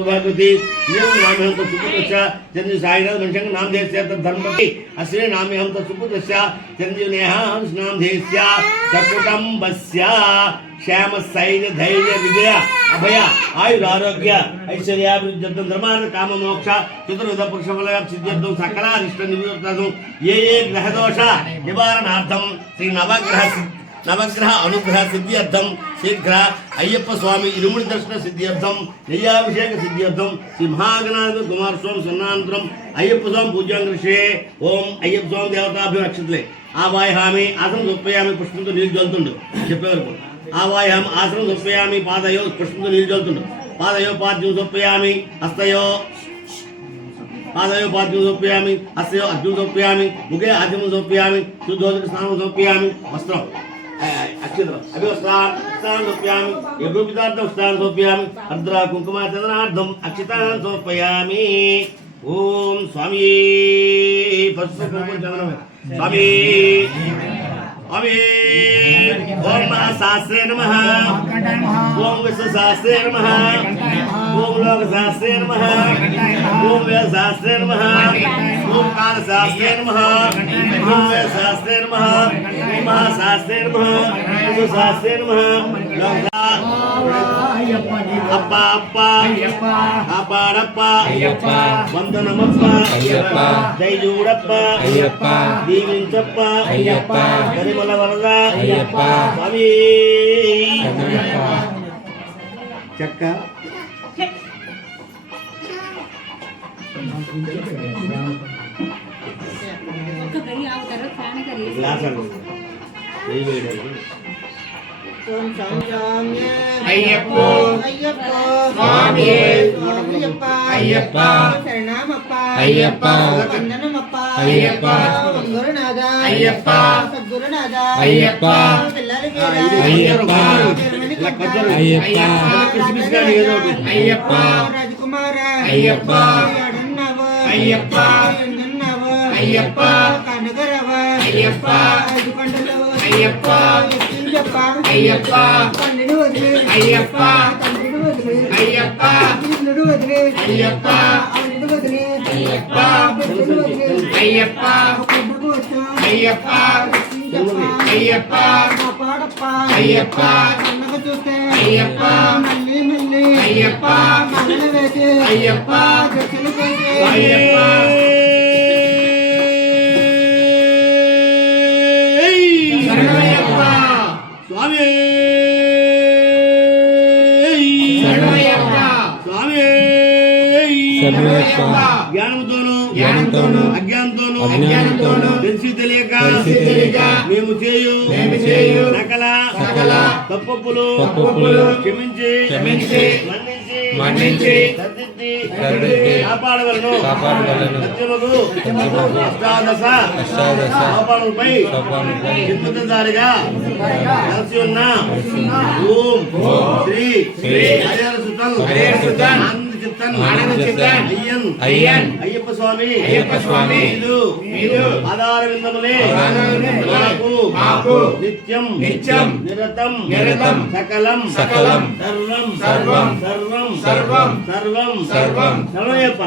भगवती यं नामे हम तो सुपुत्रस्य चंद्र साईनाथ मनुष्यं नाम देस्य धर्मपति अस्मिन् नामे हम तो सुपुत्रस्य चंद्र नेहा हंस नाम देस्य सकुटुंबस्य श्याम सैन्य धैर्य विजय अभय आयुर आरोग्य ऐश्वर्याभिवृद्ध्यर्थं धर्मार्थ काम मोक्ष चतुर्विध पुरुषफल सिद्ध्यर्थं सकलारिष्ट निवृत्त्यर्थं ये ग्रहदोष निवारणार्थं श्री नवग्रह अनुग्रह सिद्ध्यर्थम शीघ्र अय्यप्प स्वामी इरुमुడి दर्शन सिद्ध्यर्थम नैयाभिषेक सिद्ध्यर्थम श्री महागणाधिपति कुमार स्वामी सन्नानंतरम अय्यप्प स्वामी पूजांगृषे ओम अय्यप्प स्वामी देवताभ्यो अक्षतले आवाहयामि आसनं समर्पयामि पुष्पंతో నీళ్లు జల్లుతుండు చెప్పే వరకు आवाहयामि आसनं समर्पयामि पादयो पुष्पంతో నీళ్లు జల్లుతుండు पादयो पाद्యం समर्पयामि हस्तयो पादयो पाद्యం समर्पयामि हस्तयो अर्घ्యం समर्पयामि मुखे आद्యం समर्पयामि शुद्धोदक स्नानं समर्पयामि वस्त्रं अक्षतः अभिवस्त्रान् समर्पयामि यज्ञोपवीतार्थं वस्त्रान् समर्पयामि अर्द्रा कुङ्कुमार्चनार्थम् अक्षतान् समर्पयामि ओम स्वामी स्वामी स्वामी ओम महाशास्त्रे नमः ओम विश्वशास्त्रे नमः ओम लोकशास्त्रे नमः ओम वेदशास्त्रे नमः ओम कालशास्त्रे नमः ओम वेदशास्त्रे नमः ओम महाशास्त्रे नमः विश्वशास्त्रे नमः अप्पा अप्पा अपाड़प्पा वंदनमप्पा जय जूडप्पा दीविंचप्पा करिमल वरद स्वामी चक्क అయ్యప్ప స్వామి అయ్యప్ప శరణమప్ప అయ్యప్ప వందనమప్ప అయ్యప్ప గురునాథ అయ్యప్ప సద్గురునాథ అయ్యప్ప పిల్లల అయ్యప్ప అయ్యప్ప అయ్యప్ప రాజకుమార అయ్యప్ప అయ్యప్ప అయ్యప్ప కనగరవ అయ్యప్ప అయ్యప్ప అయ్యప్ప అయ్యప్ప తండ్రిని వదిలి అయ్యప్ప తండ్రిని వదిలి అయ్యప్ప కృష్ణుడు వదిలి అయ్యప్ప అల్లుడు వదిలి అయ్యప్ప బిడ్డను వదిలి అయ్యప్ప కొడుకు వచ్చా అయ్యప్ప అయ్యప్ప పాడప్ప అయ్యప్ప కన్నగ చూస్తే అయ్యప్ప మళ్ళీ మళ్ళీ అయ్యప్ప కన్నడ వేసి అయ్యప్ప దక్షిణ చేసి అయ్యప్ప स्वामी జ్ఞానంతోను అజ్ఞానంతోను తెలిసి తెలియక మేము చేయు సకల తప్పులు క్షమించి మన్నించి కాపాడవలను అష్టాదశ సోపానులపై చిత్తదారిగా కలిసి ఉన్న ఓం శ్రీ హరిహరసుతన్ అయ్యప్ప స్వామి ఆధార విందములే మాకు నిత్యం నిరతం సకలం సర్వం సర్వయ్యప్ప